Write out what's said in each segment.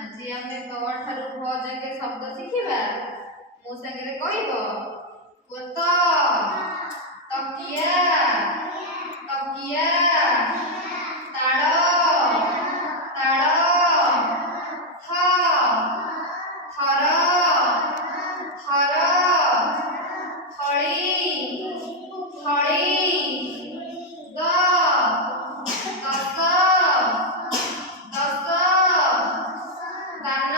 ଆଜି ଆମେ କ ଠାରୁ ଭ ଯାକେ ଶବ୍ଦ ଶିଖିବା। ମୋ ସାଙ୍ଗରେ କହିବ। କୋତ, ତକିଆ, ତକିଆ, ତାଳ, ତାଳ, ଥ, ଥର, ଥର, ଥଳି, ଥଳି, ଦ, ଦଶ, ଦଶ, ଦାନ,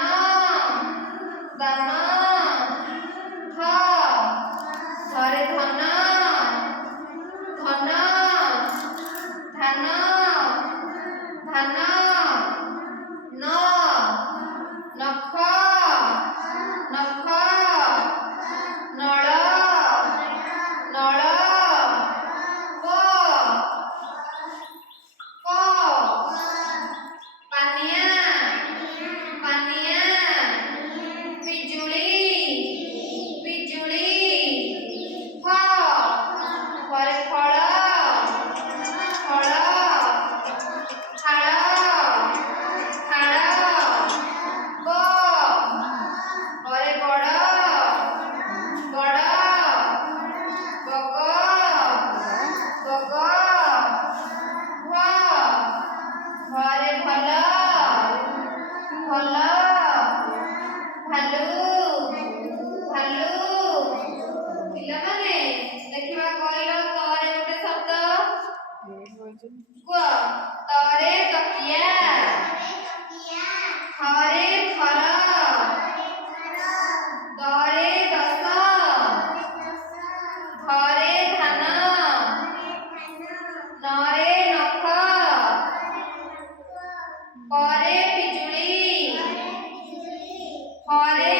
ଦାନ, ଧ, ଧରେ ଧନ, ଧନ, ଧାନ, ଧାନ, ନ, ନଖ, ନଖ, ନଳ, ନଳ, ପ, ପ, ପାନିଆ, ପାନିଆ, ପିଜୁଳି, ପିଜୁଳି, ଫ, ପରେ ଫଳ, ଫଳ, ଥାଳ, ଥାଳ, ବ, ପରେ ବଡ଼, ବଡ଼, ବଗ, ବଗ, ଭ, ଭରେ ଭଲ, ଭଲ, ଭାଲୁ, ଭାଲୁ। ପିଲାମାନେ ଦେଖିବା କହିଲ ତରେ ଗୋଟେ ଶବ୍ଦ କୁହ। ତରେ ତକିଆ, ଥରେ ଥର, ତରେ ଦଶ, ଧରେ ଧାନ, ନରେ ନଖ, ପରେ ପିଜୁଳି, ଫରେ